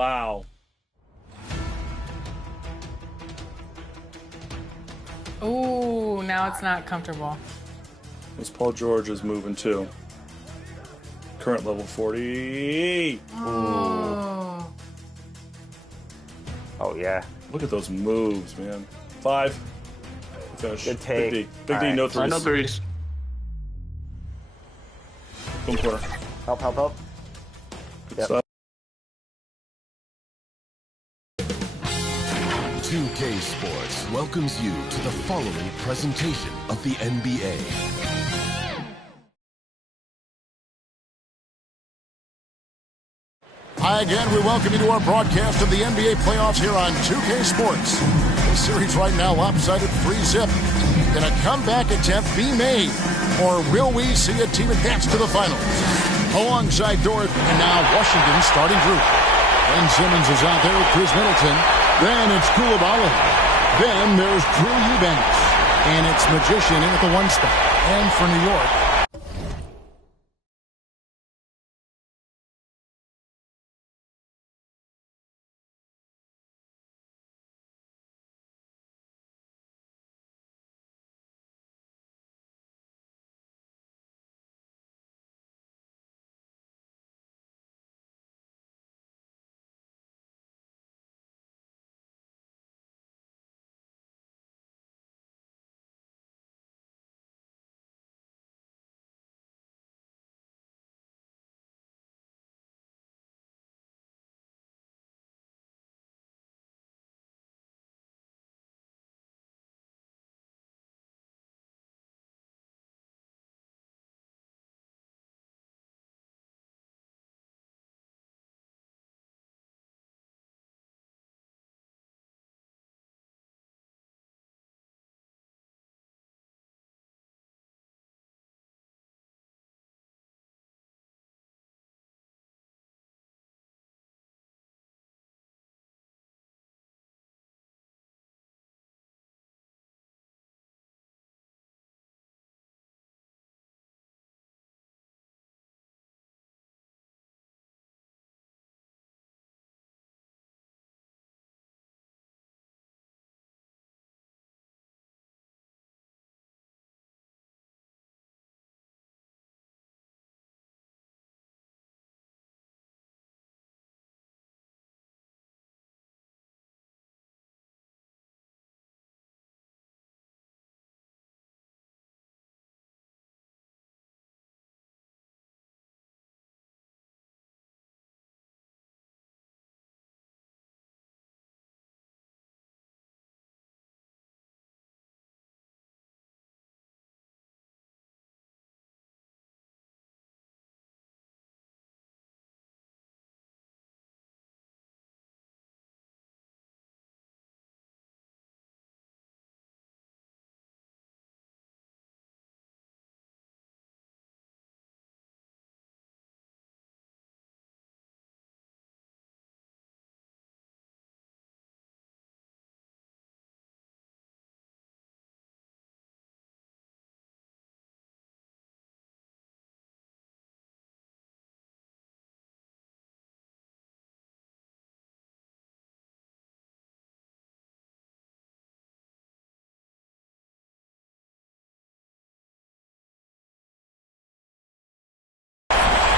Wow. Ooh, now it's not comfortable. This Paul George is moving too. Current level 40. Oh. Oh, yeah. Look at those moves, man. 5. Finish. Good take. Big D. Big D, no threes. No threes. Boom corner. Help, help, help. Yep. So, 2K Sports welcomes you to the following presentation of the NBA. Hi again, we welcome you to our broadcast of the NBA playoffs here on 2K Sports. The series right now lopsided 3-zip. Can a comeback attempt be made? Or will we see a team advance to the finals? Alongside Dorothy and now Washington's starting group. Ben Simmons is out there with Chris Middleton. Then it's Koulibaly. Then there's Drew Eubanks. And it's Magician in at the 1 spot. And for New York,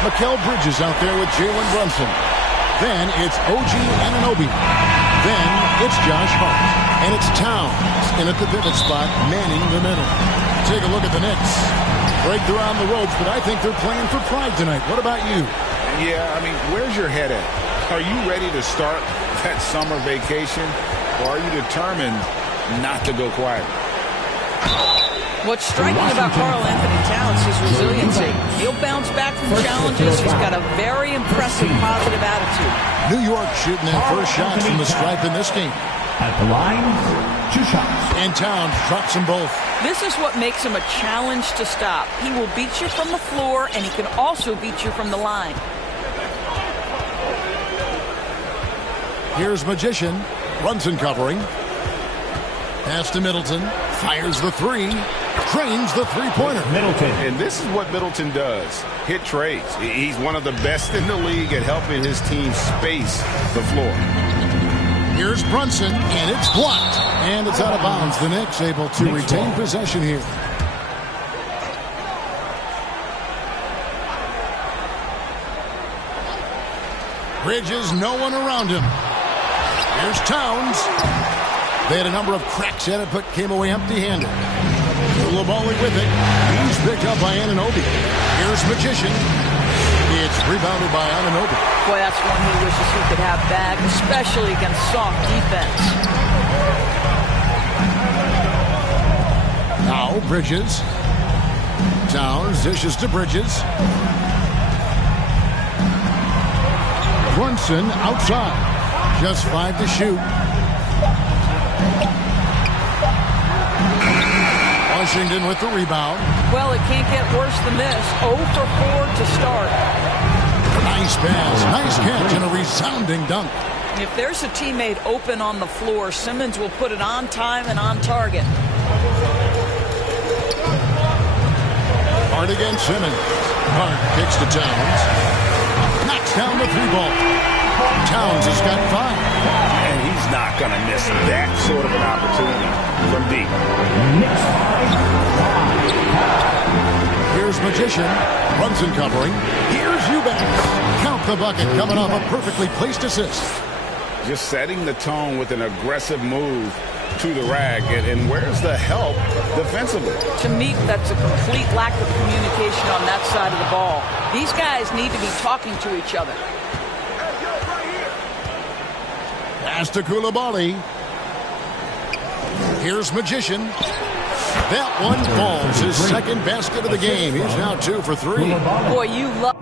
Mikal Bridges out there with Jalen Brunson. Then it's OG Anunoby. Then it's Josh Hart. And it's Towns in at the pivot spot, manning the middle. Take a look at the Knicks. Break around the ropes, but I think they're playing for pride tonight. What about you? Yeah, I mean, where's your head at? Are you ready to start that summer vacation? Or are you determined not to go quiet? What's striking about Karl Anthony Towns is resiliency. He'll bounce back from challenges. He's got a very impressive positive attitude. New York shooting their first shots from the stripe in this game. At the line, 2 shots. And Towns drops them both. This is what makes him a challenge to stop. He will beat you from the floor, and he can also beat you from the line. Here's Magician. Brunson covering. Pass to Middleton. Fires the 3. Drains the three-pointer. Middleton. And this is what Middleton does. Hit trades. He's one of the best in the league at helping his team space the floor. Here's Brunson, and it's blocked. And it's out of bounds. The Knicks able to retain possession here. Bridges, no one around him. Here's Towns. They had a number of cracks at it, but came away empty-handed. Koulibaly with it. He's picked up by Anunoby. Here's Magician. It's rebounded by Anunoby. Boy, that's one he wishes he could have back, especially against soft defense. Now Bridges. Towns dishes to Bridges. Brunson outside. Just 5 to shoot. Washington with the rebound. Well, it can't get worse than this. 0 for 4 to start. Nice pass, nice catch, and a resounding dunk. If there's a teammate open on the floor, Simmons will put it on time and on target. Hard against Simmons. Hard kicks to Towns. Knocks down the three ball. Towns has got 5. And he's not going to miss that sort of an opportunity from deep. Here's Magician. Brunson covering. Here's Eubanks. Count the bucket coming off a perfectly placed assist. Just setting the tone with an aggressive move to the rack. And where's the help defensively? To me, that's a complete lack of communication on that side of the ball. These guys need to be talking to each other. Pass to Koulibaly. Here's Magician. That one falls. His second basket of the game. He's now 2 for 3. Boy, you love...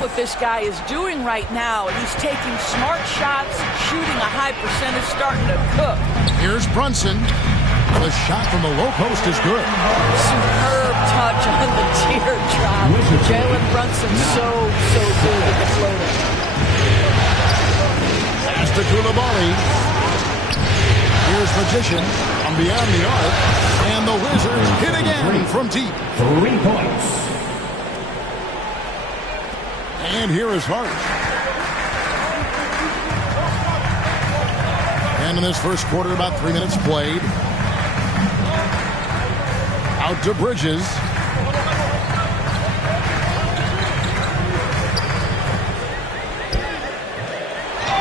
What this guy is doing right now, he's taking smart shots, shooting a high percentage, starting to cook. Here's Brunson. The shot from the low post is good. Superb touch on the teardrop. Jalen Brunson so good with the floater. Pass to Koulibaly. Here's Magician from beyond the arc. And the Wizards hit again from deep. 3 points. And here is Hart. And in this first quarter, about 3 minutes played. Out to Bridges.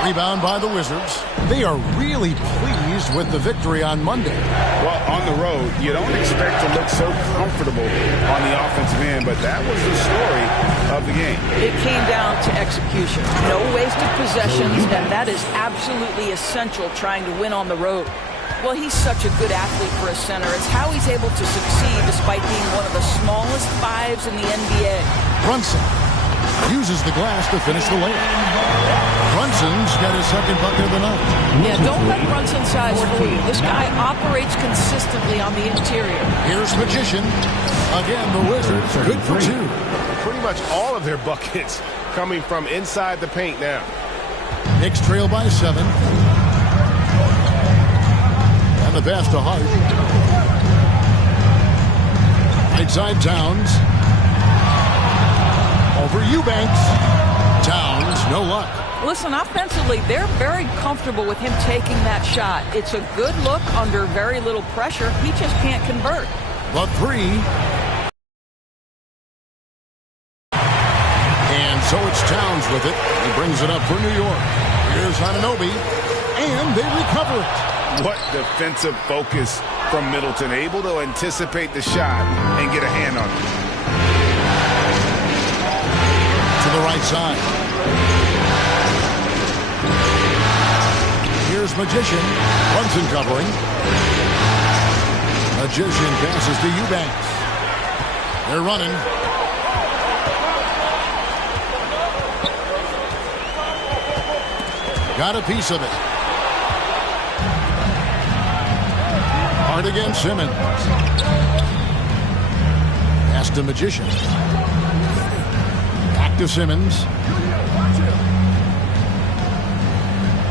Rebound by the Wizards. They are really pleased with the victory on Monday. Well, on the road, you don't expect to look so comfortable on the offensive end, but that was the story of the game. It came down to execution. No wasted possessions, and that is absolutely essential trying to win on the road. Well, he's such a good athlete for a center. It's how he's able to succeed despite being one of the smallest 5s in the NBA. Brunson uses the glass to finish the layup. Brunson's got his second bucket of the night. Yeah, don't let Brunson's size fool you. This guy operates consistently on the interior. Here's Magician. Again, the Wizards good for 2. Pretty much all of their buckets coming from inside the paint now. Knicks trail by 7. And the pass to Hart. Right side Towns. Over Eubanks. Towns, no luck. Listen, offensively, they're very comfortable with him taking that shot. It's a good look under very little pressure. He just can't convert. The three. And so it's Towns with it. He brings it up for New York. Here's Anunoby. And they recover it. What defensive focus from Middleton. Able to anticipate the shot and get a hand on it. To the right side. Here's Magician. Brunson covering. Magician passes to Eubanks. They're running. Got a piece of it. Hard against Simmons. Pass to Magician. Back to Simmons.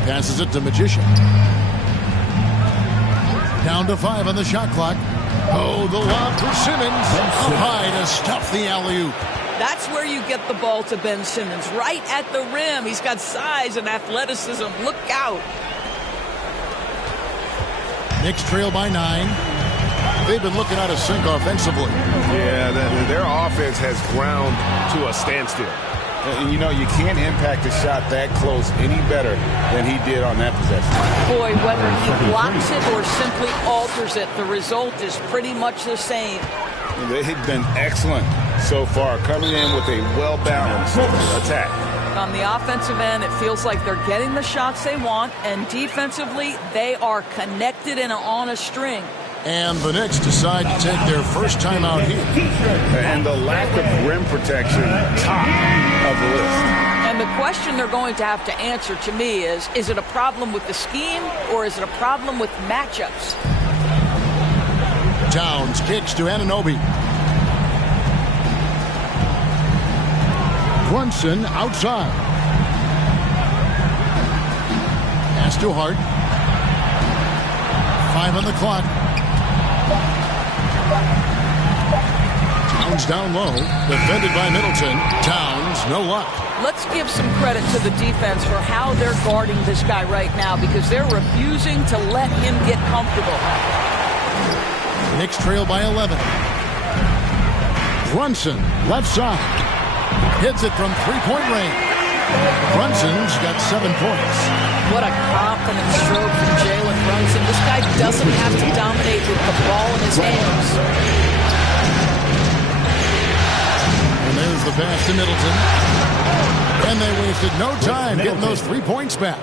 Passes it to Magician. Down to 5 on the shot clock. Oh, the lob for Simmons. Up high to stuff the alley-oop. That's where you get the ball to Ben Simmons, right at the rim. He's got size and athleticism. Look out. Knicks trail by 9. They've been looking out of sync offensively. Yeah, their offense has ground to a standstill. And you know, you can't impact a shot that close any better than he did on that possession. Boy, whether he blocks it or simply alters it, the result is pretty much the same. They've been excellent so far, coming in with a well-balanced attack. On the offensive end, it feels like they're getting the shots they want, and defensively, they are connected and on a string. And the Knicks decide to take their first time out here. And the lack of rim protection, top of the list. And the question they're going to have to answer to me is it a problem with the scheme or is it a problem with matchups? Towns kicks to Anunoby. Brunson outside. Pass to Hart. 5 on the clock. Towns down low. Defended by Middleton. Towns, no luck. Let's give some credit to the defense for how they're guarding this guy right now because they're refusing to let him get comfortable. Knicks trail by 11. Brunson, left side. Hits it from three-point range. Brunson's got 7 points. What a confident stroke from Jalen Brunson. This guy doesn't have to dominate with the ball in his hands. And there's the pass to Middleton. And they wasted no time getting those 3 points back.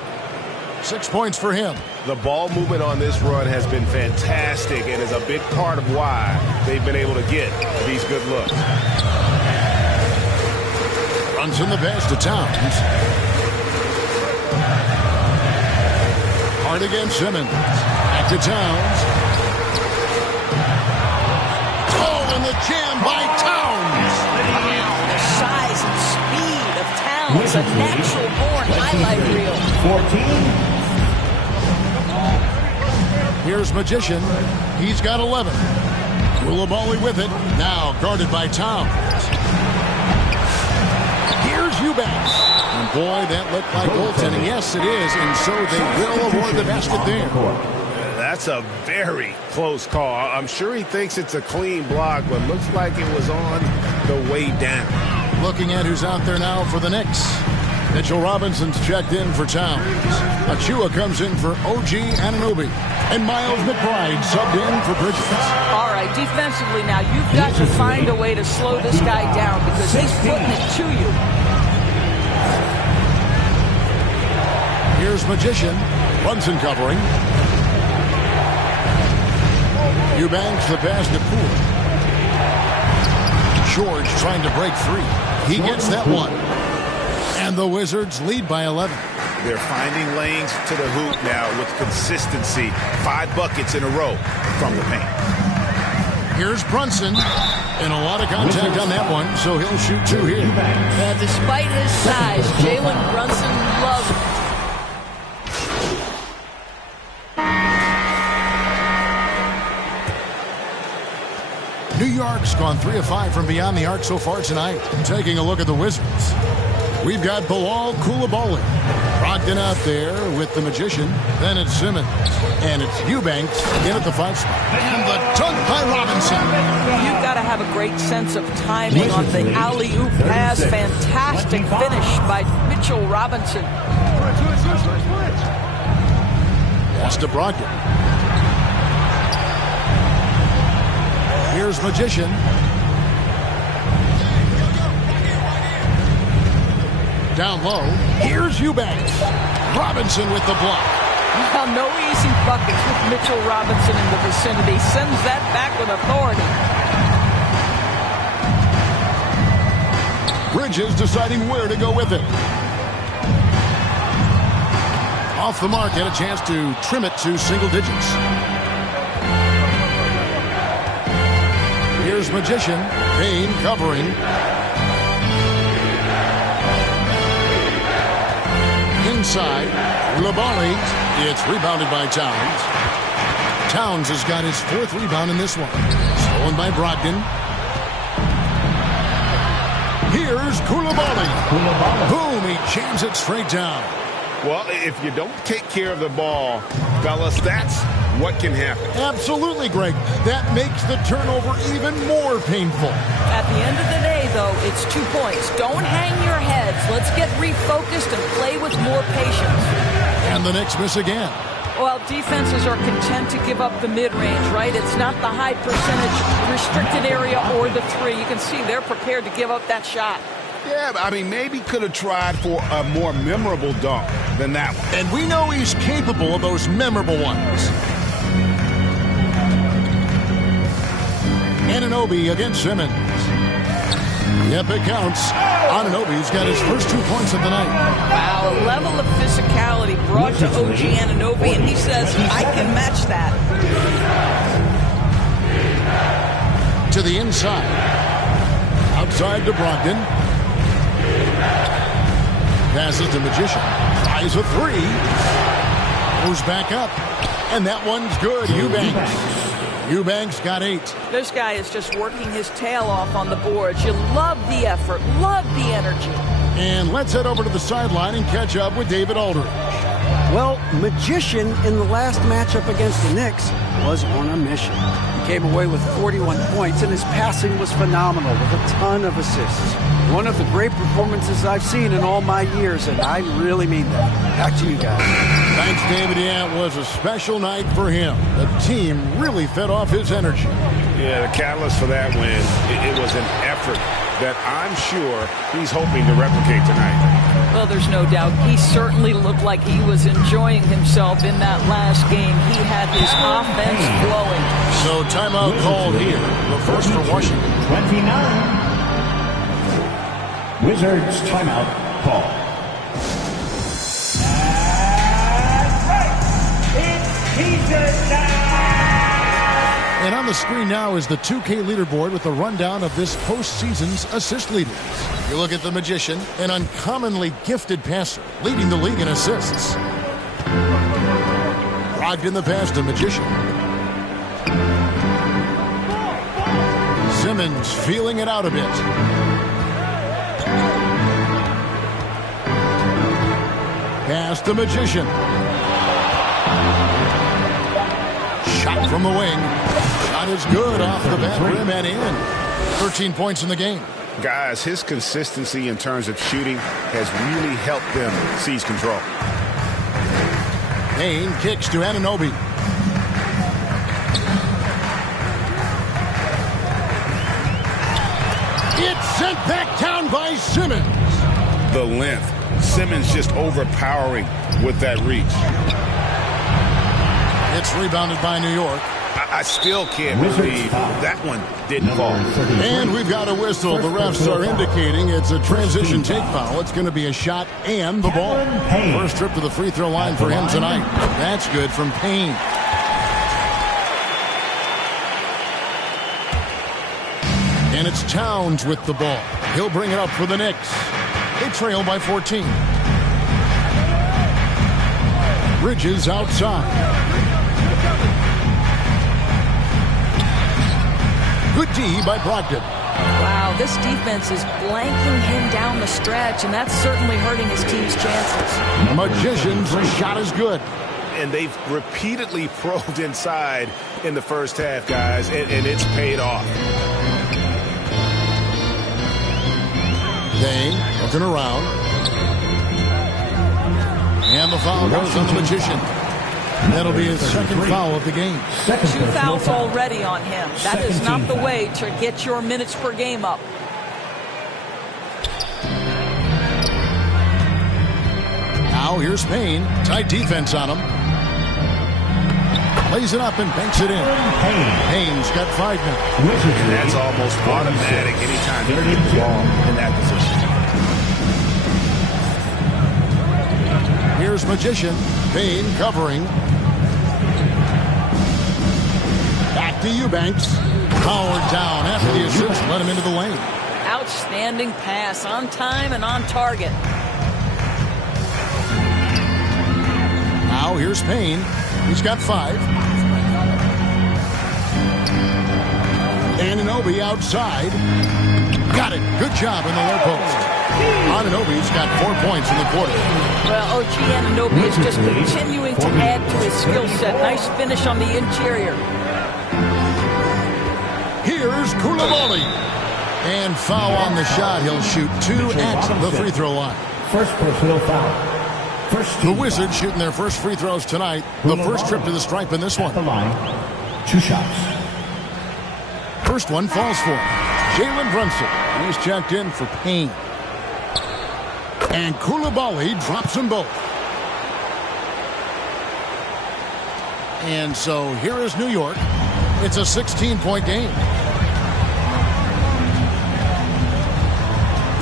6 points for him. The ball movement on this run has been fantastic and is a big part of why they've been able to get these good looks. Runs in the pass to Towns. Hard against Simmons. Back to Towns. Oh, and the jam by Towns. Wow, the size and speed of Towns, a natural-born highlight reel. 14. Here's Magician. He's got 11. Koulibaly with it. Now guarded by Towns. Here's Eubanks. And boy, that looked like goaltending. Yes, it is. And so they will award the basket there. That's a very close call. I'm sure he thinks it's a clean block, but looks like it was on the way down. Looking at who's out there now for the Knicks. Mitchell Robinson's checked in for Towns. Achua comes in for OG Anunoby. And Miles McBride subbed in for Bridges. All right, defensively now, you've got to find a way to slow this guy down because he's putting it to you. Here's Magician. Brunson covering. Eubanks the pass to Poole. George trying to break free. He gets that one. And the Wizards lead by 11. They're finding lanes to the hoop now with consistency. 5 buckets in a row from the paint. Here's Brunson. And a lot of contact on that one, so he'll shoot 2 here. Despite his size, Jalen Brunson loves it. New York's gone 3 of 5 from beyond the arc so far tonight. Taking a look at the Wizards. We've got Bilal Coulibaly. Brogdon out there with the Magician. Then it's Simmons. And it's Eubanks in at the 5 spot. And the dunk by Robinson. You've got to have a great sense of timing on the alley-oop pass. Fantastic finish by Mitchell Robinson. Pass to Brogdon. Here's Magician. Down low. Here's Eubanks. Robinson with the block. Well, no easy buckets with Mitchell Robinson in the vicinity. Sends that back with authority. Bridges deciding where to go with it. Off the mark, and a chance to trim it to single digits. Here's Magician. Payne covering. Inside, Coulibaly. It's rebounded by Towns. Towns has got his 4th rebound in this one. Stolen by Brogdon. Here's Coulibaly. Boom, he jams it straight down. Well, if you don't take care of the ball, fellas, that's what can happen. Absolutely, Greg. That makes the turnover even more painful. At the end of the day, though, it's 2 points. Don't hang your heads. Let's get refocused and play with more patience. And the Knicks miss again. Well, defenses are content to give up the mid-range, right? It's not the high percentage restricted area or the 3. You can see they're prepared to give up that shot. Yeah, I mean, maybe could have tried for a more memorable dunk than that one. And we know he's capable of those memorable ones. Anunoby against Simmons. Yep, it counts. Anunoby's got his first 2 points of the night. Wow, a level of physicality brought to OG Anunoby, and he says, I can match that. To the inside. Outside to Brogdon. Passes to Magician. Tries a 3. Goes back up. And that one's good. Eubanks got 8. This guy is just working his tail off on the boards. You love the effort, love the energy. And let's head over to the sideline and catch up with David Aldridge. Well, Magician in the last matchup against the Knicks was on a mission. He came away with 41 points, and his passing was phenomenal with a ton of assists. One of the great performances I've seen in all my years, and I really mean that. Back to you guys. Thanks, David. Yeah, it was a special night for him. The team really fed off his energy. Yeah, the catalyst for that win, it was an effort that I'm sure he's hoping to replicate tonight. Well, there's no doubt. He certainly looked like he was enjoying himself in that last game. He had his offense flowing. So timeout called here. The first for Washington. 29. Wizards timeout call. That's right. It's teaser time. And on the screen now is the 2K leaderboard with a rundown of this postseason's assist leaders. You look at the Magician, an uncommonly gifted passer, leading the league in assists. Brogdon the pass to Magician. Simmons feeling it out a bit. Pass the Magician. Shot from the wing. Shot is good off the back rim and in. 13 points in the game. Guys, his consistency in terms of shooting has really helped them seize control. Payne kicks to Anunoby. It's sent back down by Simmons. The length. Simmons just overpowering with that reach. It's rebounded by New York. I still can't believe that one didn't fall. And we've got a whistle. The refs are indicating it's a transition take foul. It's going to be a shot and the ball. First trip to the free throw line for him tonight. That's good from Payne. And it's Towns with the ball. He'll bring it up for the Knicks. They trail by 14. Bridges outside. Good D by Brogdon. Wow, this defense is blanking him down the stretch, and that's certainly hurting his team's chances. Magician's shot is good. And they've repeatedly probed inside in the first half, guys, and it's paid off. Dane looking around. And the foul goes on the Magician. That'll be his second foul of the game. 2 fouls already on him. That is not the way to get your minutes per game up. Now here's Payne. Tight defense on him. Lays it up and banks it in. Payne's got 5 now. And that's almost automatic anytime you get the ball in that position. Here's Magician. Payne covering. Back to Eubanks. Powered down after the assist. Let him into the lane. Outstanding pass, on time and on target. Now here's Payne. He's got 5. Anunoby outside. Got it. Good job in the low post. Anunoby's got 4 points in the quarter. Well, OG Anunoby is just continuing to add to his skill set. Nice finish on the interior. Here's Koulibaly. And foul on the shot. He'll shoot 2 at the free throw line. First personal foul. The Wizards shooting their first free throws tonight. The first trip to the stripe in this one. The line. 2 shots. First one falls for Jalen Brunson. He's checked in for Payne. And Koulibaly drops them both. And so here is New York. It's a 16-point game.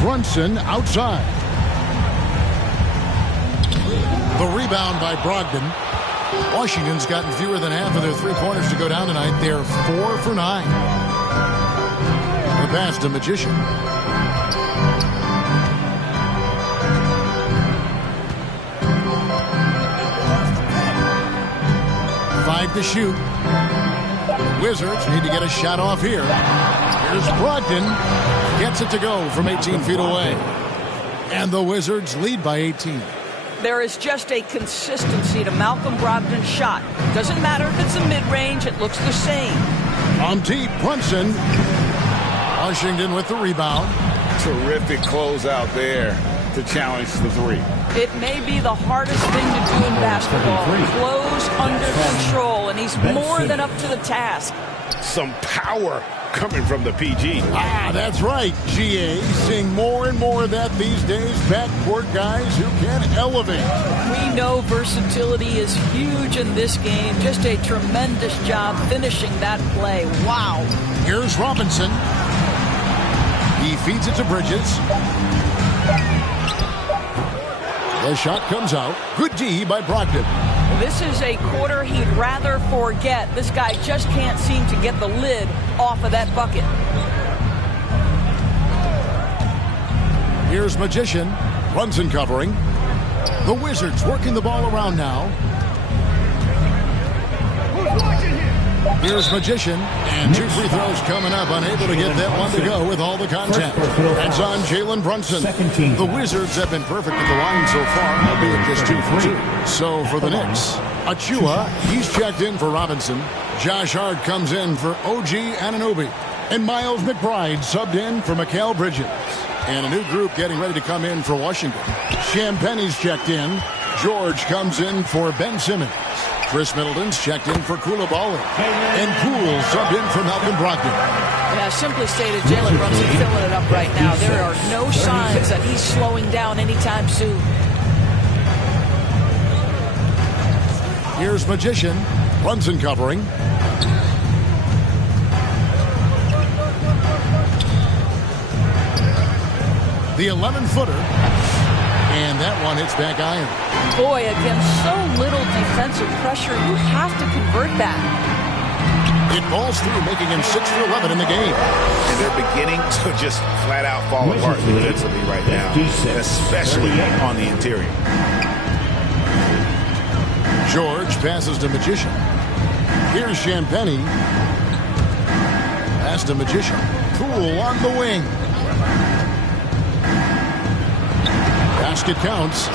Brunson outside. The rebound by Brogdon. Washington's gotten fewer than half of their 3-pointers to go down tonight. They're 4 for 9. The pass to Magician. Five to shoot. Wizards need to get a shot off here. Here's Brogdon. Gets it to go from 18 feet away. And the Wizards lead by 18. There is just a consistency to Malcolm Brogdon's shot. Doesn't matter if it's a mid-range, it looks the same. On deep, Brunson. Washington with the rebound. Terrific closeout there to challenge the 3. It may be the hardest thing to do in basketball. Close under control, and he's more than up to the task. Some power coming from the PG. Ah, that's right, GA. Seeing more and more of that these days. Backcourt guys who can elevate. We know versatility is huge in this game. Just a tremendous job finishing that play. Wow. Here's Robinson. He feeds it to Bridges. The shot comes out. Good D by Brogdon. This is a quarter he'd rather forget. This guy just can't seem to get the lid off of that bucket. Here's Magician. Brunson covering. The Wizards working the ball around now. Here's Magician. And 2 free throws coming up. Unable to get that one to go with all the contact. That's on Jalen Brunson. The Wizards have been perfect at the line so far, albeit just 2 for 2. So for the Knicks, Achua, he's checked in for Robinson. Josh Hart comes in for OG Anunoby. And Miles McBride subbed in for Mikal Bridges. And a new group getting ready to come in for Washington. Champagne's checked in. George comes in for Ben Simmons. Chris Middleton's checked in for Koulibaly. And Poole subbed in for Malcolm Brogdon. Yeah, simply stated, Jalen Brunson filling it up right now. There are no signs that he's slowing down anytime soon. Here's Magician. Brunson covering. The 11-footer. And that one hits back iron. Boy, against so little defensive pressure, you have to convert that. It falls through, making him 6 for 11 in the game. And they're beginning to just flat out fall apart defensively right now, especially on the interior. George passes to Magician. Here's Champagnie. Pass the Magician. Poole on the wing. Basket counts.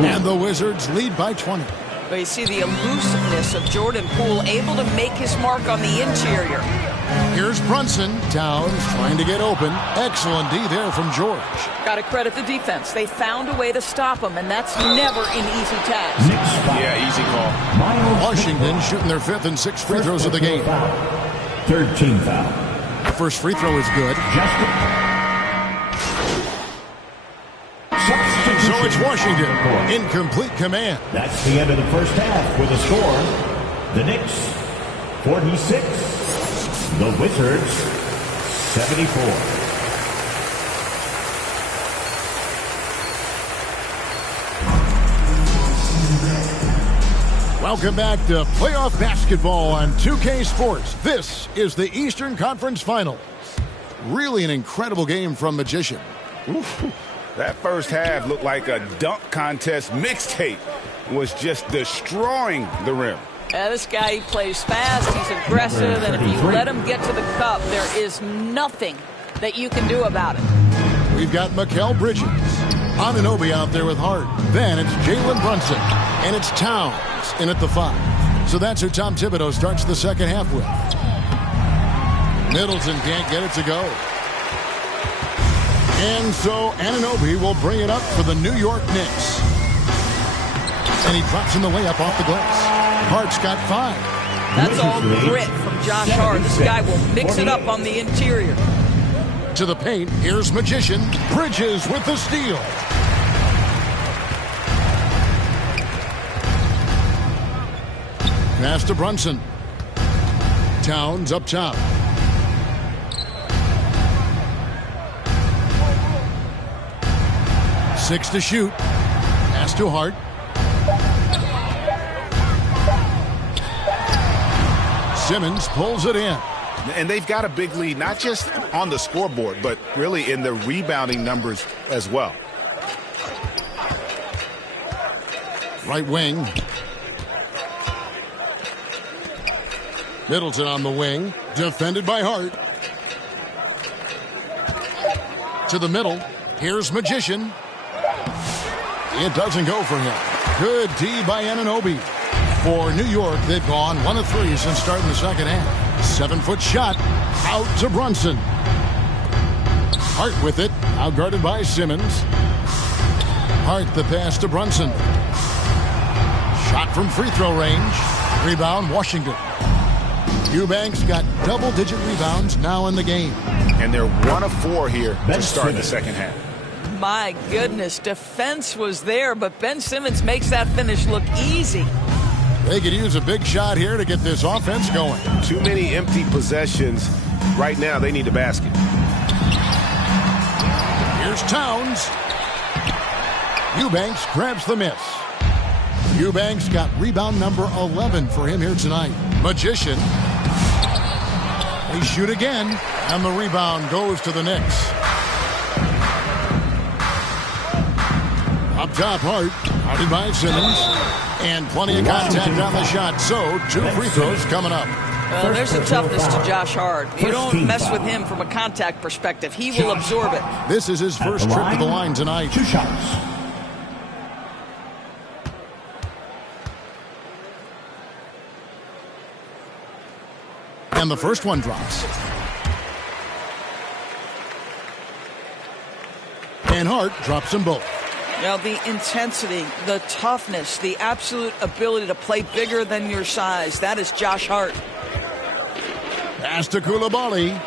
And the Wizards lead by 20. But you see the elusiveness of Jordan Poole, able to make his mark on the interior. Here's Brunson. Towns trying to get open. Excellent D there from George. Got to credit the defense. They found a way to stop him, and that's never an easy task. Yeah, easy call. Washington shooting their 5th and 6th free throws of the game. Third team foul. First free throw is good. So it's Washington in complete command. That's the end of the first half with a score. The Knicks, 46. The Wizards, 74. Welcome back to playoff basketball on 2K Sports. This is the Eastern Conference Finals. Really an incredible game from Magician. Oof. That first half looked like a dunk contest mixtape. Was just destroying the rim. This guy, he plays fast, he's aggressive, and if you let him get to the cup, there is nothing that you can do about it. We've got Mikal Bridges. Anunoby out there with Hart. Then it's Jalen Brunson. And it's Towns in at the 5. So that's who Tom Thibodeau starts the second half with. Middleton can't get it to go. And so Anunoby will bring it up for the New York Knicks. And he drops in the layup off the glass. Hart's got 5. That's all grit from Josh Hart. This guy will mix it up on the interior. To the paint, here's Magician. Bridges with the steal. Pass to Brunson. Towns up top. Six to shoot. Pass to Hart. Simmons pulls it in. And they've got a big lead, not just on the scoreboard, but really in the rebounding numbers as well. Right wing. Middleton on the wing. Defended by Hart. To the middle. Here's Magician. It doesn't go for him. Good D by Anunoby. For New York, they've gone 1 of 3 since starting the second half. 7-foot shot. Out to Brunson. Hart with it. Outguarded by Simmons. Hart the pass to Brunson. Shot from free throw range. Rebound, Washington. Eubanks got double-digit rebounds now in the game. And they're 1 of 4 here to start the second half. My goodness, defense was there, but Ben Simmons makes that finish look easy. They could use a big shot here to get this offense going. Too many empty possessions. Right now, they need a basket. Here's Towns. Eubanks grabs the miss. Eubanks got rebound number 11 for him here tonight. Magician. They shoot again, and the rebound goes to the Knicks. Up top, Hart. Guarded by Simmons. And plenty of contact on the shot. So, 2 free throws coming up. Well, there's a toughness to Josh Hart. You don't mess with him from a contact perspective. He will absorb it. This is his first trip to the line tonight. 2 shots. And the first one drops. And Hart drops them both. Now, the intensity, the toughness, the absolute ability to play bigger than your size, that is Josh Hart. Pass to Coulibaly.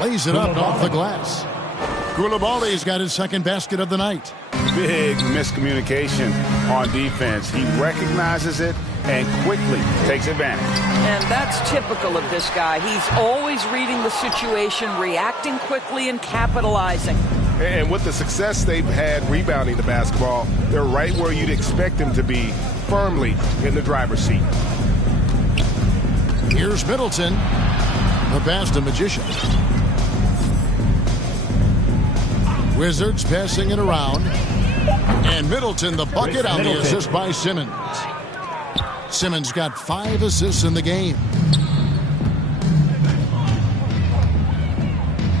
Lays it up off the glass. Coulibaly's got his second basket of the night. Big miscommunication on defense. He recognizes it and quickly takes advantage. And that's typical of this guy. He's always reading the situation, reacting quickly, and capitalizing. And with the success they've had rebounding the basketball, they're right where you'd expect them to be, firmly in the driver's seat. Here's Middleton. The pass to Magician. Wizards passing it around. And Middleton the bucket on the assist by Simmons. Simmons got 5 assists in the game.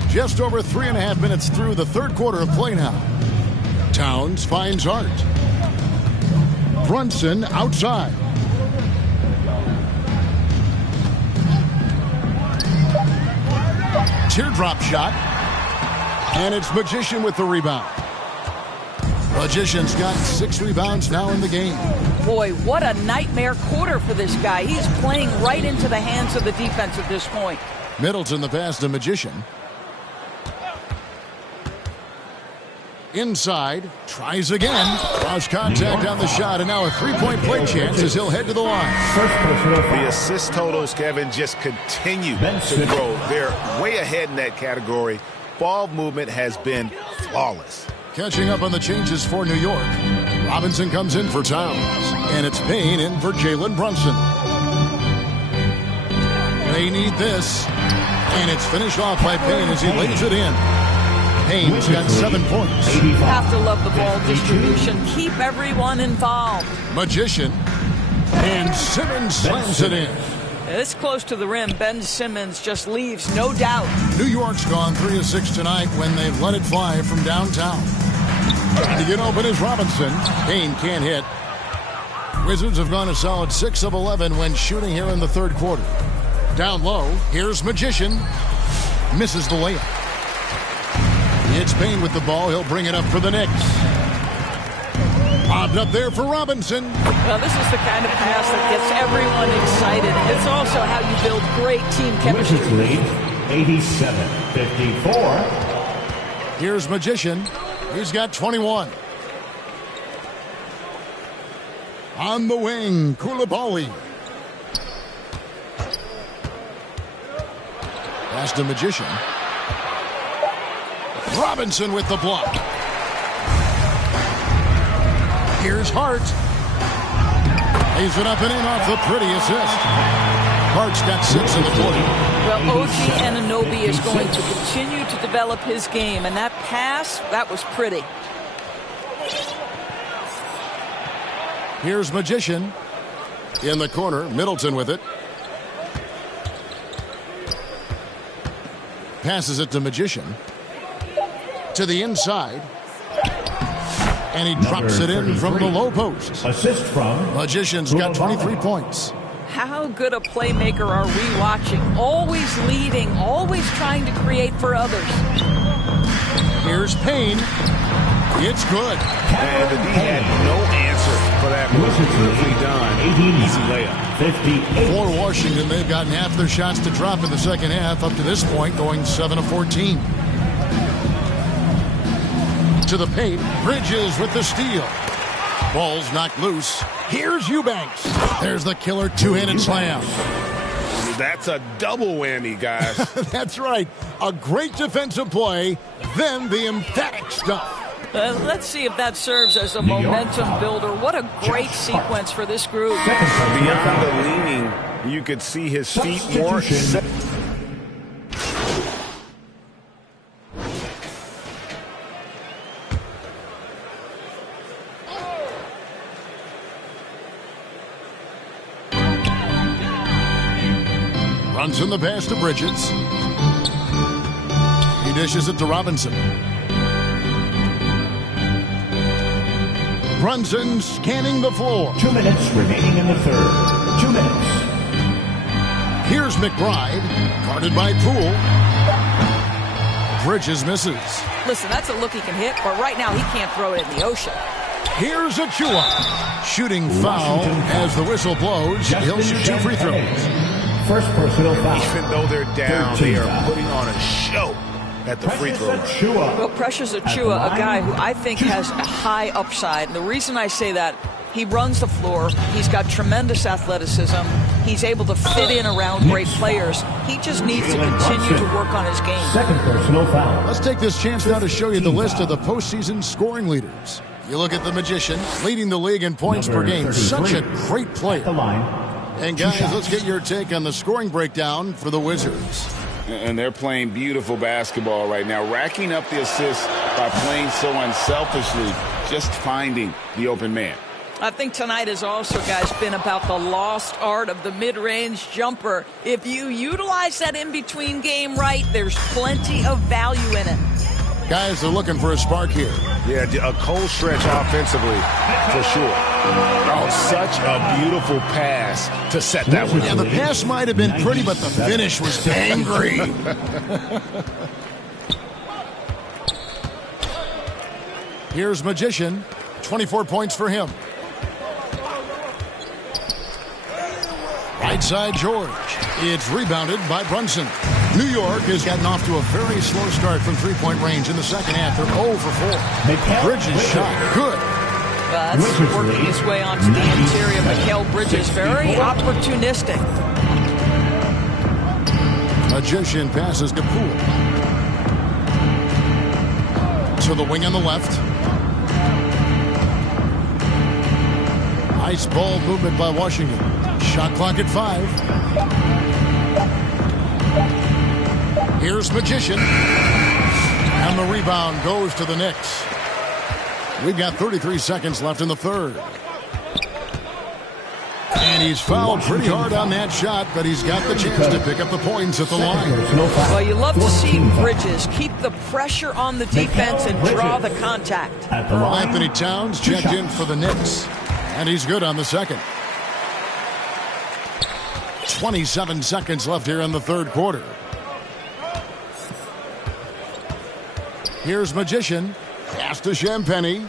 Just over 3.5 minutes through the third quarter of play now. Towns finds Art. Brunson outside. Teardrop shot. And it's Magician with the rebound. Magician's got 6 rebounds now in the game. Boy, what a nightmare quarter for this guy. He's playing right into the hands of the defense at this point. Middleton the pass to Magician. Inside, tries again. Cross contact on the shot, and now a 3-point play chance as he'll head to the line. The assist totals, Kevin, just continue to grow. They're way ahead in that category. Ball movement has been flawless. Catching up on the changes for New York. Robinson comes in for Towns, and it's Payne in for Jalen Brunson. They need this, and it's finished off by Payne as he lays it in. Payne's got 7 points. You have to love the ball distribution. Keep everyone involved. Magician, and Simmons slams it in. This close to the rim, Ben Simmons just leaves, no doubt. New York's gone 3 of 6 tonight when they've let it fly from downtown. Trying to get open is Robinson. Payne can't hit. Wizards have gone a solid 6 of 11 when shooting here in the third quarter. Down low, here's Magician. Misses the layup. It's Payne with the ball. He'll bring it up for the Knicks. Bobbed up there for Robinson. Well, this is the kind of pass that gets everyone excited. It's also how you build great team chemistry. Wizards lead 87-54. Here's Magician. He's got 21. On the wing, Koulibaly. Pass to Magician. Robinson with the block. Here's Hart. Lays it up and in off the pretty assist. Hart's got 6 in the quarter. Well, OG Anunoby is going to continue to develop his game, and that pass, that was pretty. Here's Magician. In the corner, Middleton with it. Passes it to Magician. To the inside. And he drops it in from the low post. Assist from Magician's got 23 points. How good a playmaker are we watching? Always leading, always trying to create for others. Here's Payne. It's good. And the D had no answer for that move. Beautifully done. Easy layup. 58. For Washington, they've gotten half their shots to drop in the second half up to this point, going 7 of 14. To the paint, Bridges with the steal. Ball's knocked loose. Here's Eubanks. There's the killer two-handed slam. That's a double whammy, guys. That's right. A great defensive play, then the emphatic stuff. Let's see if that serves as a momentum builder. What a great sequence for this group. Beyond the leaning, you could see his feet more. Brunson the pass to Bridges. He dishes it to Robinson. Brunson scanning the floor. 2 minutes remaining in the third. 2 minutes. Here's McBride. Guarded by Poole. Bridges misses. Listen, that's a look he can hit, but right now he can't throw it in the ocean. Here's Achua. Shooting foul as the whistle blows. He'll shoot 2 free throws. First personal foul. Even though they're down, they are putting on a show at the free throw line. Well, Precious Achua, a guy who I think has a high upside. And the reason I say that, he runs the floor. He's got tremendous athleticism. He's able to fit in around great players. He just needs to continue to work on his game. Second personal foul. Let's take this chance now to show you the list of the postseason scoring leaders. You look at the Magician, leading the league in points per game. Such a great player. And guys, let's get your take on the scoring breakdown for the Wizards. And they're playing beautiful basketball right now, racking up the assists by playing so unselfishly. just finding the open man. I think tonight has also, guys, been about the lost art of the mid-range jumper. If you utilize that in-between game right, there's plenty of value in it. Guys are looking for a spark here. Yeah, a cold stretch offensively, for sure. Oh, such a beautiful pass to set that one. Yeah, the pass might have been pretty, but the finish was angry. Here's Magician. 24 points for him. Right side, George. It's rebounded by Brunson. New York has gotten off to a very slow start from three-point range in the second half. They're 0 for 4. Bridges shot. Good. That's working his way onto the interior. Mikal Bridges, very opportunistic. Magician passes Kapoor. To the wing on the left. Nice ball movement by Washington. Shot clock at 5. Here's Magician. And the rebound goes to the Knicks. We've got 33 seconds left in the third. And he's fouled pretty hard on that shot, but he's got the chance to pick up the points at the line. Well, you love to see Bridges keep the pressure on the defense and draw the contact. Anthony Towns checked in for the Knicks. And he's good on the second. 27 seconds left here in the third quarter. Here's Magician. Pass to Champagny.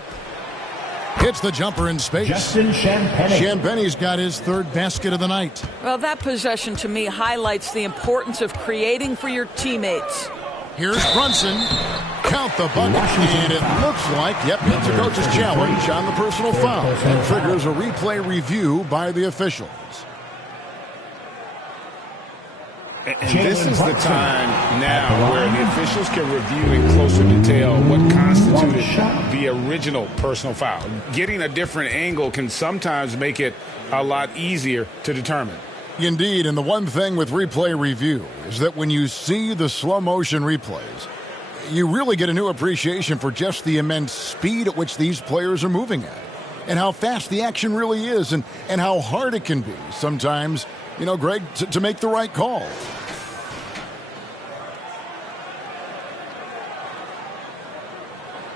Hits the jumper in space. Justin Champagny. Champagny's got his third basket of the night. Well, that possession to me highlights the importance of creating for your teammates. Here's Brunson. Count the bucket. And it looks like, yep, it's a coach's challenge on the personal foul. And triggers a replay review by the officials. And this is the time now where the officials can review in closer detail what constituted the original personal foul. Getting a different angle can sometimes make it a lot easier to determine. Indeed, and the one thing with replay review is that when you see the slow motion replays, you really get a new appreciation for just the immense speed at which these players are moving at, and how fast the action really is, and how hard it can be sometimes, you know, Greg, to make the right call.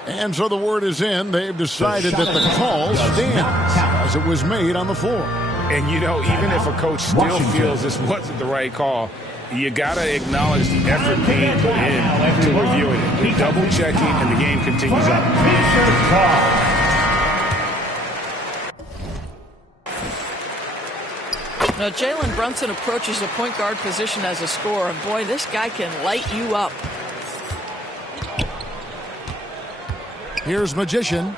And so the word is in. They've decided that the call stands as it was made on the floor. And, you know, even if a coach still feels this wasn't the right call, you got to acknowledge the effort being put in to reviewing it. Double-checking, and the game continues on. Now, Jalen Brunson approaches the point guard position as a scorer. And boy, this guy can light you up. Here's Magician.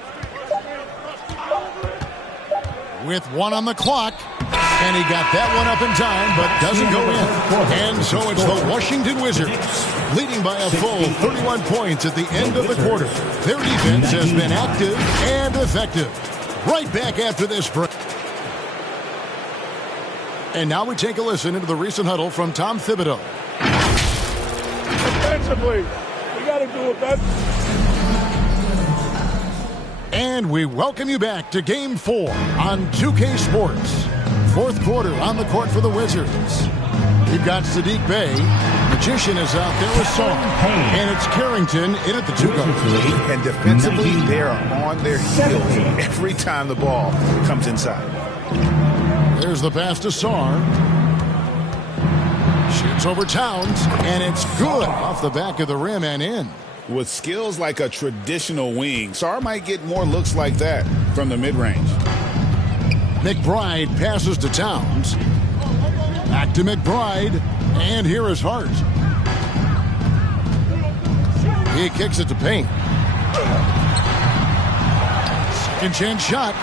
With 1 on the clock. And he got that one up in time, but doesn't go in. And so it's the Washington Wizards leading by a full 31 points at the end of the quarter. Their defense has been active and effective. Right back after this break. And now we take a listen into the recent huddle from Tom Thibodeau. Defensively, we got to do it better. And we welcome you back to Game 4 on 2K Sports. Fourth quarter on the court for the Wizards. We've got Sadiq Bey. Magician is out there with Song. And it's Carrington in at the 2-guard. And defensively, they are on their heels every time the ball comes inside. There's the pass to Sarr. Shoots over Towns, and it's good off the back of the rim and in. With skills like a traditional wing, Sarr might get more looks like that from the mid-range. McBride passes to Towns. Back to McBride, and here is Hart. He kicks it to Payne. Second chance shot,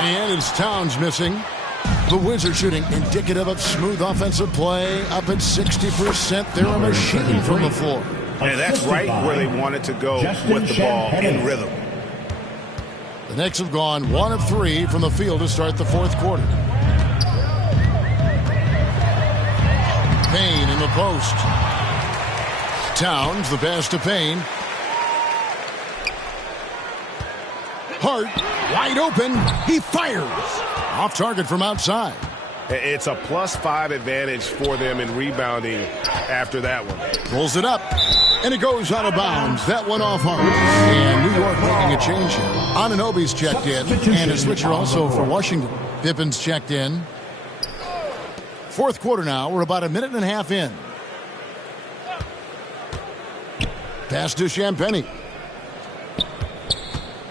and it's Towns missing. The Wizards shooting indicative of smooth offensive play, up at 60%. They're a machine from the floor. And that's right where they wanted to go with the ball in rhythm. The Knicks have gone 1 of 3 from the field to start the fourth quarter. Payne in the post. Towns, the pass to Payne. Hart, wide open. He fires. Off target from outside. It's a +5 advantage for them in rebounding after that one. Pulls it up, and it goes out of bounds. That one off Hart. And New York making a change here. Anunoby's checked in, and a switcher also for Washington. Pippen's checked in. Fourth quarter now. We're about a minute and a half in. Pass to Champagny.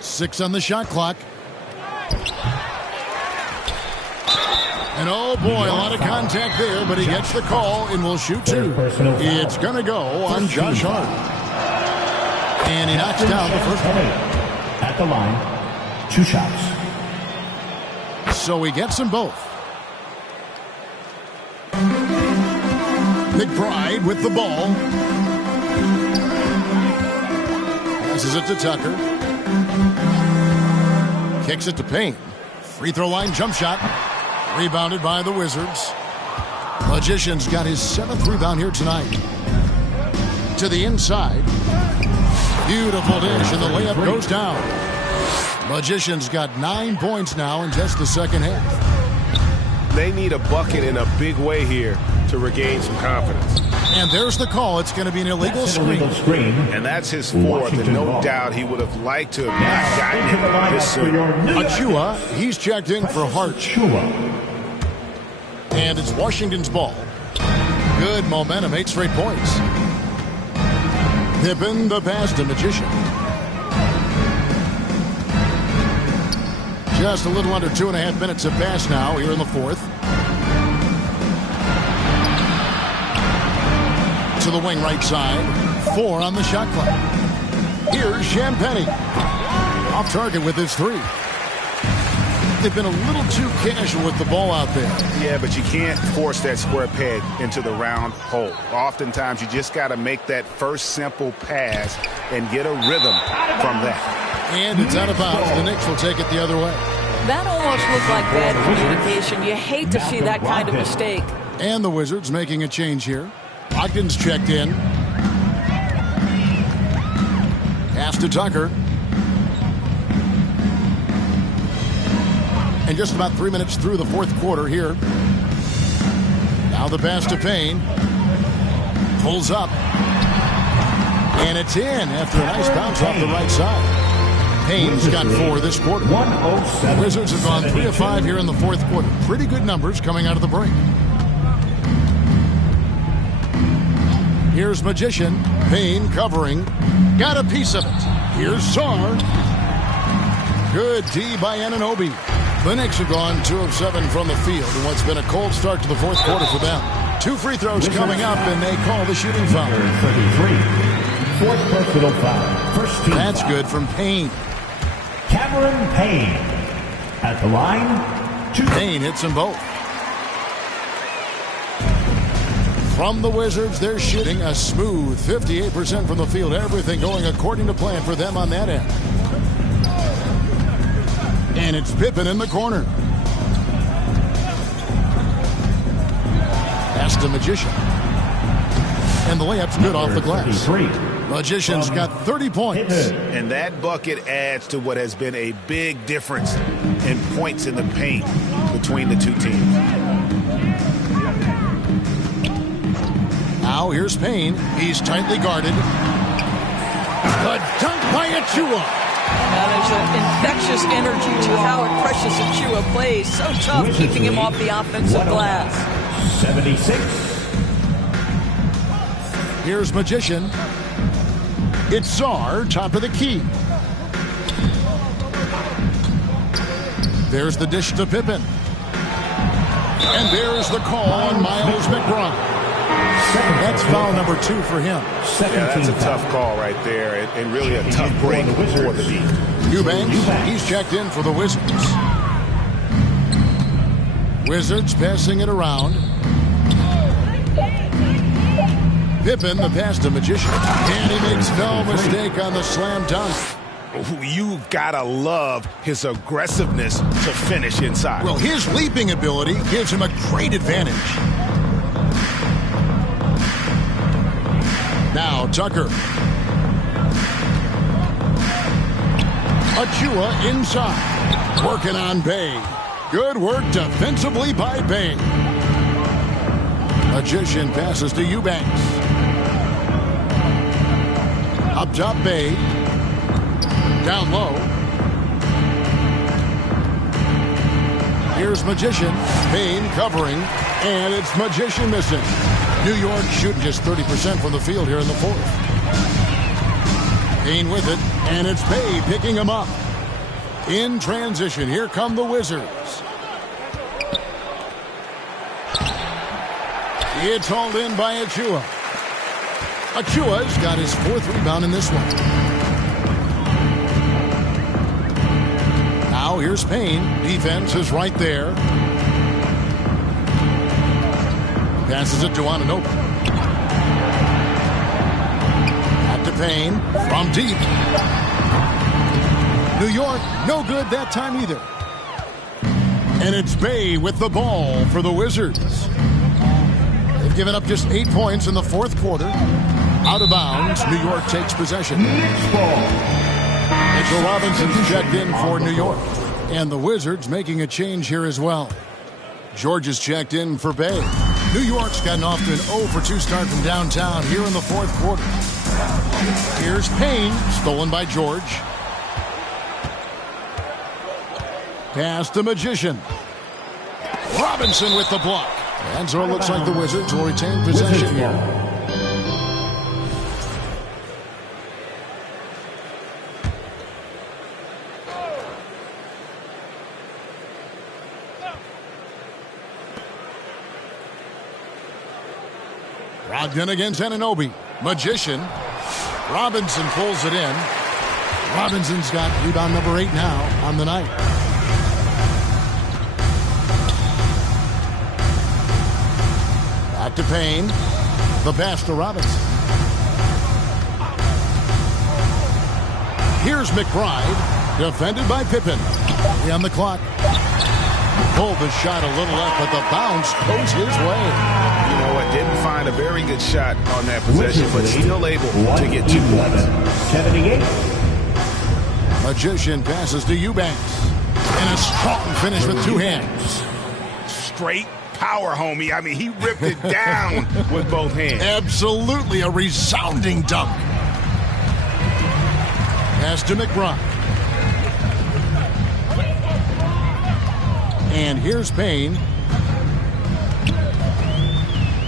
6 on the shot clock. And oh boy, a lot of contact there, but he gets the call and will shoot 2. It's going to go on Josh Hart. And he knocks down the first one. At the line, 2 shots. So he gets them both. McBride with the ball. Passes it to Tucker. Kicks it to Payne. Free throw line jump shot. Rebounded by the Wizards. Magician's got his 7th rebound here tonight. To the inside. Beautiful dish, and the layup goes down. Magician's got 9 points now in just the second half. They need a bucket in a big way here to regain some confidence. And there's the call. It's going to be an illegal screen. And that's his 4th, and no doubt he would have liked to have not gotten it this soon. Achua, he's checked in for Hart. And it's Washington's ball. Good momentum, 8 straight points. Pippen the pass to Magician. Just a little under 2.5 minutes of pass now here in the 4th. To the wing right side. 4 on the shot clock. Here's Champagny. Off target with his 3. They've been a little too casual with the ball out there. Yeah, but you can't force that square peg into the round hole. Oftentimes, you just got to make that first simple pass and get a rhythm from that. And it's out of bounds. The Knicks will take it the other way. That almost looked like bad communication. You hate to see that kind of mistake. And the Wizards making a change here. Ogden's checked in. Pass to Tucker. And just about 3 minutes through the 4th quarter here. Now the pass to Payne. Pulls up. And it's in after a nice bounce off the right side. Payne's got 4 this quarter. The Wizards have gone 3 of 5 here in the 4th quarter. Pretty good numbers coming out of the break. Here's Magician. Payne covering. Got a piece of it. Here's Sarr. Good D by Anunoby. The Knicks have gone 2 of 7 from the field in what's been a cold start to the 4th quarter for them. 2 free throws coming up, and they call the shooting foul. 4th personal foul. First team That's foul. good from Payne. Cameron Payne. At the line, 2. Payne hits them both. From the Wizards, they're shooting a smooth 58% from the field. Everything going according to plan for them on that end. And it's Pippen in the corner. Pass to Magician. And the layup's good off the glass. Magician's got 30 points. And that bucket adds to what has been a big difference in points in the paint between the two teams. Now here's Payne. He's tightly guarded. The dunk by Achua. Now there's an infectious energy to how Precious Achua plays. So tough keeping him off the offensive glass. 76. Here's Magician. It's Sarr, top of the key. There's the dish to Pippen. And there's the call on Miles McBride. That's foul number 2 for him. Yeah, that's a tough call right there, and really a tough break for the D. Eubanks, he's checked in for the Wizards. Wizards passing it around. Pippen, the pass to Magician. And he makes no mistake on the slam dunk. You've got to love his aggressiveness to finish inside. Well, his leaping ability gives him a great advantage. Now Tucker. Achua inside. Working on Bay. Good work defensively by Bay. Magician passes to Eubanks. Up top Bay. Down low. Here's Magician. Payne covering. And it's Magician missing. New York shooting just 30% from the field here in the fourth. Payne with it. And it's Bay picking him up. In transition, here come the Wizards. It's hauled in by Achua. Achua's got his fourth rebound in this one. Now here's Payne. Defense is right there. Passes it to Anunoby. Back to Payne from deep. New York, no good that time either. And it's Bay with the ball for the Wizards. They've given up just 8 points in the fourth quarter. Out of bounds, New York takes possession. Mitchell Robinson's checked in for New York. And the Wizards making a change here as well. George is checked in for Bay. New York's gotten off to an 0-for-2 start from downtown here in the fourth quarter. Here's Payne, stolen by George. Pass to Magician. Robinson with the block. And so it looks like the Wizards will retain possession here. Brogdon against Anunoby. Magician. Robinson pulls it in. Robinson's got rebound number 8 now on the night. Back to Payne. The pass to Robinson. Here's McBride. Defended by Pippen. On the clock. Pulled the shot a little left, but the bounce goes his way. You know what? Didn't find a very good shot on that possession, but still able to get 2 points. 78. Magician passes to Eubanks. And a strong finish with 2 hands. Straight power, homie. I mean, he ripped it down with both hands. Absolutely a resounding dunk. Pass to McBride. And here's Payne.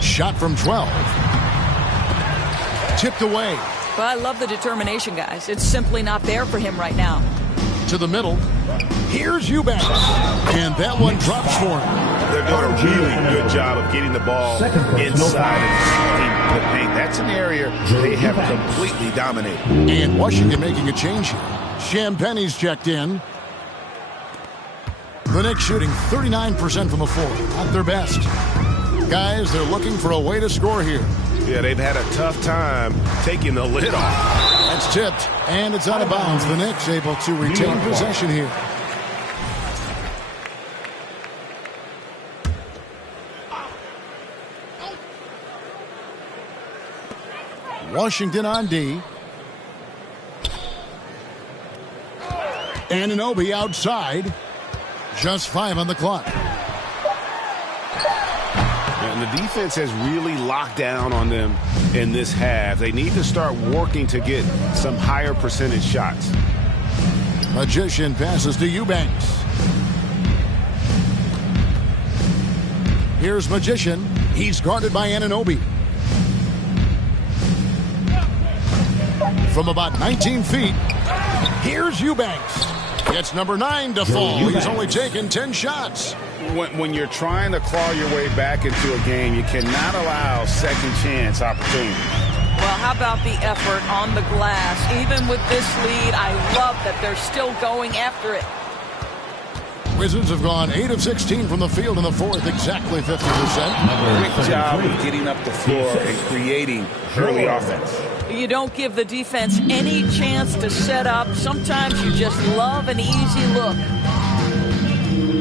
Shot from 12. Tipped away. But I love the determination, guys. It's simply not there for him right now. To the middle. Here's Eubanks. And that one drops for him. They're doing a really good job of getting the ball inside and the paint. That's an area they have completely dominated. And Washington making a change here. Champagne's checked in. The Knicks shooting 39% from the floor. Not their best. Guys, they're looking for a way to score here. Yeah, they've had a tough time taking the lid off. That's tipped, and it's out of bounds. The Knicks able to retain possession here. Washington on D. Anunoby outside. Just 5 on the clock. And the defense has really locked down on them in this half. They need to start working to get some higher percentage shots. Magician passes to Eubanks. Here's Magician. He's guarded by Anunoby. From about 19 feet, here's Eubanks. Gets number 9 to fall. He's only taken 10 shots. When you're trying to claw your way back into a game, you cannot allow second chance opportunities. Well, how about the effort on the glass? Even with this lead, I love that they're still going after it. Wizards have gone 8 of 16 from the field in the fourth, exactly 50%. Great job of getting up the floor and creating early offense. You don't give the defense any chance to set up. Sometimes you just love an easy look.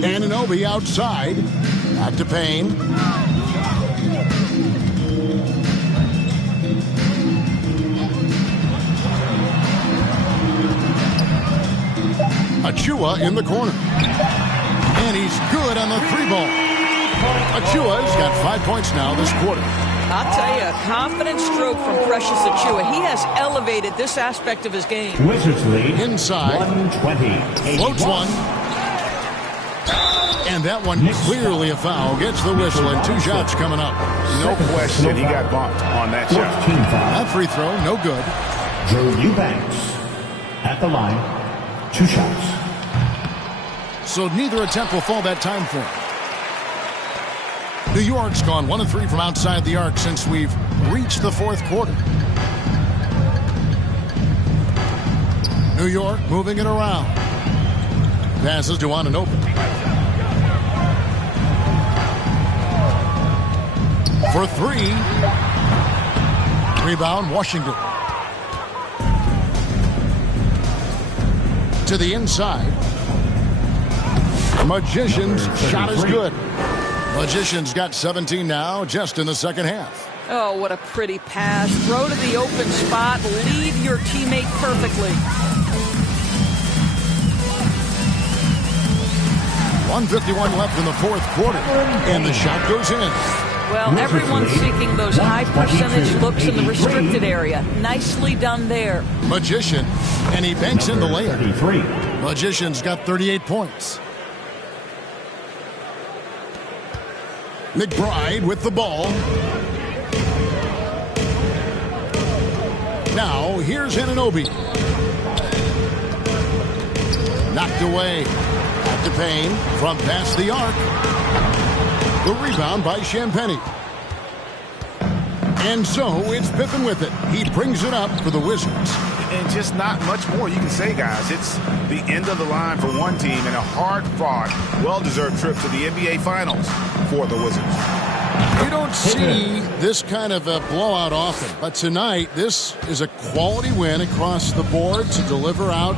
Anunoby outside. Back to Payne. Achua in the corner. And he's good on the 3-ball. Achua's got 5 points now this quarter. I'll tell you, a confident stroke from Precious Achua. He has elevated this aspect of his game. Wizards lead. Inside. 120. Floats one. And that one clearly a foul. Gets the whistle and 2 shots coming up. No question he got bumped on that shot. That free throw, no good. Drew Eubanks at the line. 2 shots. So neither attempt will fall that time for him. New York's gone 1 of 3 from outside the arc since we've reached the 4th quarter. New York moving it around. Passes to Anunoby. For 3. Rebound, Washington. To the inside. Magician's shot is good. Magician's got 17 now, just in the second half. Oh, what a pretty pass. Throw to the open spot. Lead your teammate perfectly. 1:51 left in the 4th quarter. And the shot goes in. Well, everyone's seeking those high percentage looks in the restricted area. Nicely done there. Magician, and he banks in the layup. Magician's got 38 points. McBride with the ball. Now, here's Anunoby. Knocked away. At the pain from past the arc. The rebound by Champagny. And so it's Pippen with it. He brings it up for the Wizards. And just not much more you can say, guys. It's the end of the line for one team and a hard-fought, well-deserved trip to the NBA Finals for the Wizards. You don't see this kind of a blowout often, but tonight this is a quality win across the board to deliver out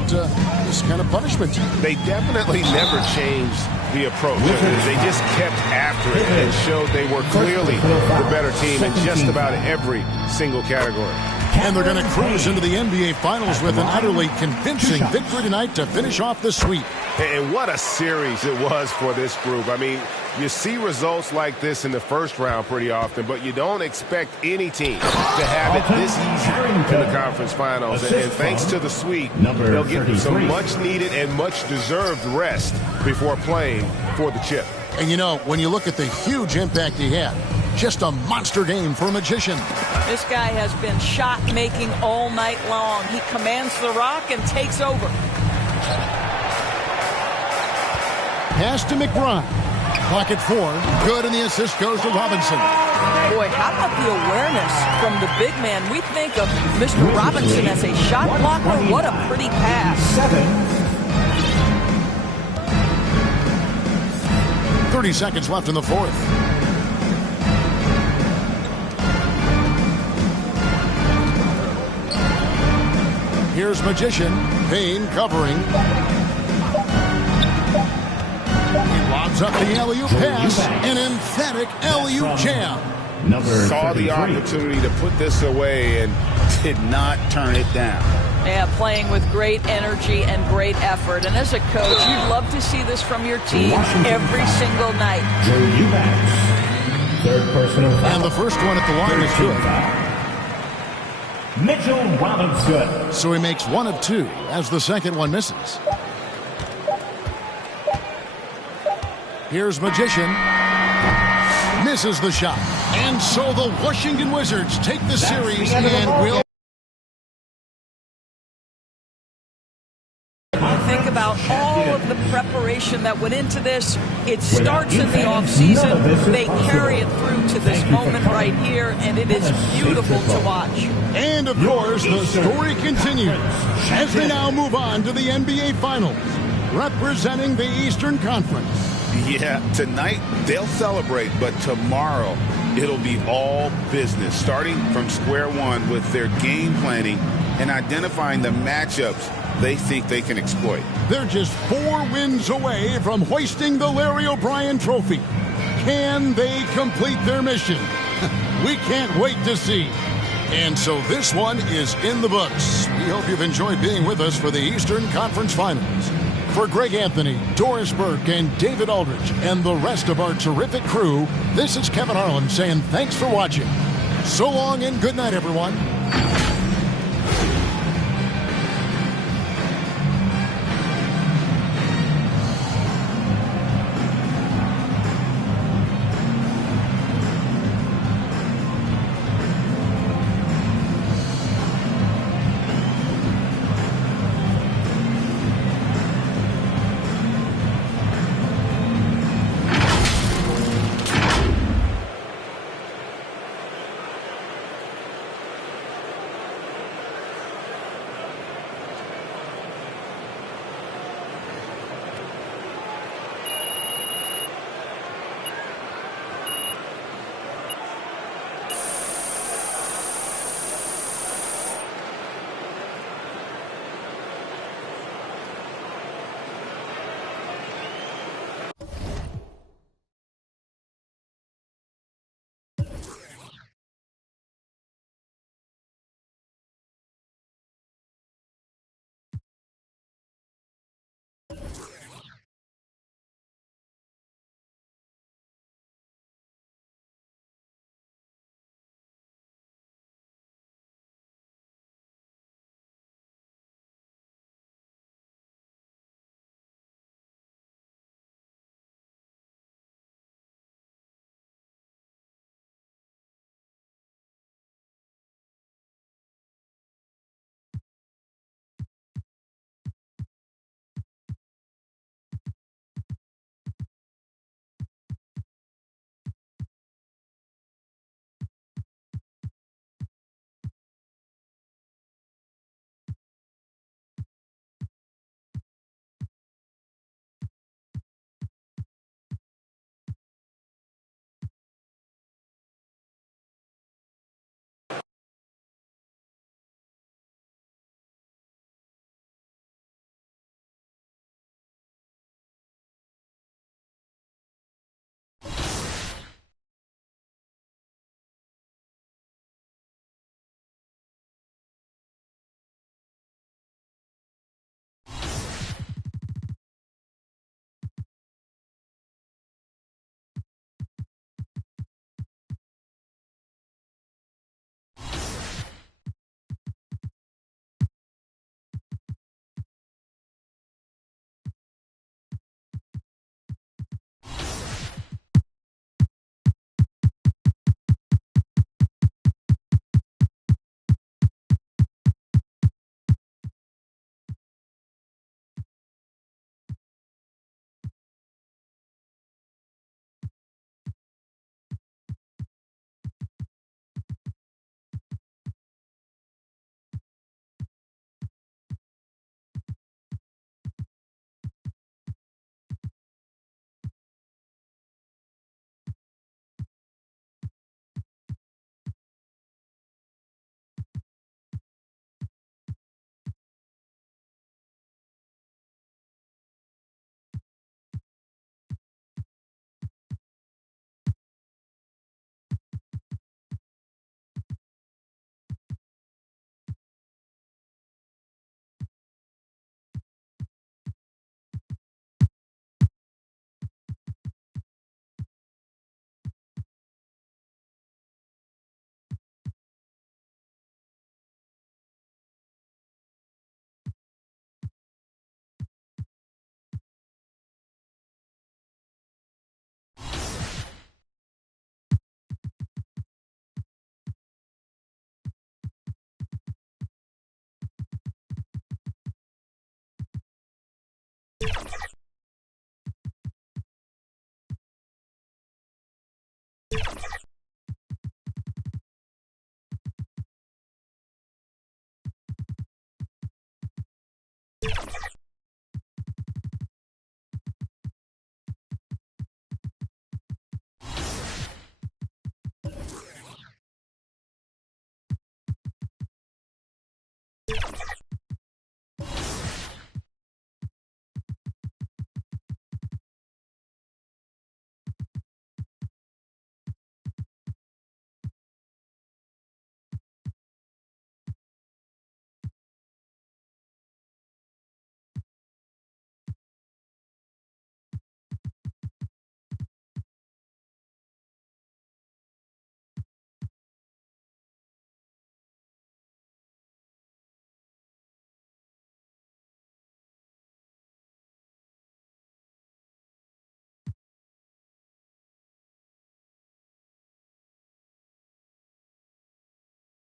this kind of punishment. They definitely never changed the approach. They just kept after it and showed they were clearly the better team in just about every single category. And they're going to cruise into the NBA Finals with an utterly convincing victory tonight to finish off the sweep. And what a series it was for this group. I mean, you see results like this in the first round pretty often, but you don't expect any team to have it this easy in the conference finals. And thanks to the sweep, they'll get some much-needed and much-deserved rest before playing for the chip. And, you know, when you look at the huge impact he had, just a monster game for a Magician. This guy has been shot-making all night long. He commands the rock and takes over. Pass to McBride. Clock at 4. Good, and the assist goes to Robinson. Boy, how about the awareness from the big man? We think of Mr. Robinson as a shot blocker. What a pretty pass. 30 seconds left in the 4th. Here's Magician. Payne covering. He lobs up the alley-oop pass. An emphatic alley-oop jam. Saw the opportunity to put this away and did not turn it down. Yeah, playing with great energy and great effort. And as a coach, you'd love to see this from your team every single night. And the first one at the line is good. Mitchell Robinson. So he makes 1 of 2 as the second one misses. Here's Magician. Misses the shot. And so the Washington Wizards take the series and will... Think about all of the preparation that went into this. It starts in the offseason. They carry it through to this moment right here, and it is beautiful to watch. And, of course, the story continues as they now move on to the NBA Finals, representing the Eastern Conference. Yeah, tonight they'll celebrate, but tomorrow it'll be all business, starting from square one with their game planning and identifying the matchups they think they can exploit. They're just 4 wins away from hoisting the Larry O'Brien Trophy. Can they complete their mission? We can't wait to see. And so this one is in the books. We hope you've enjoyed being with us for the Eastern Conference Finals. For Greg Anthony, Doris Burke, and David Aldridge, and the rest of our terrific crew, this is Kevin Harlan saying thanks for watching. So long and good night, everyone.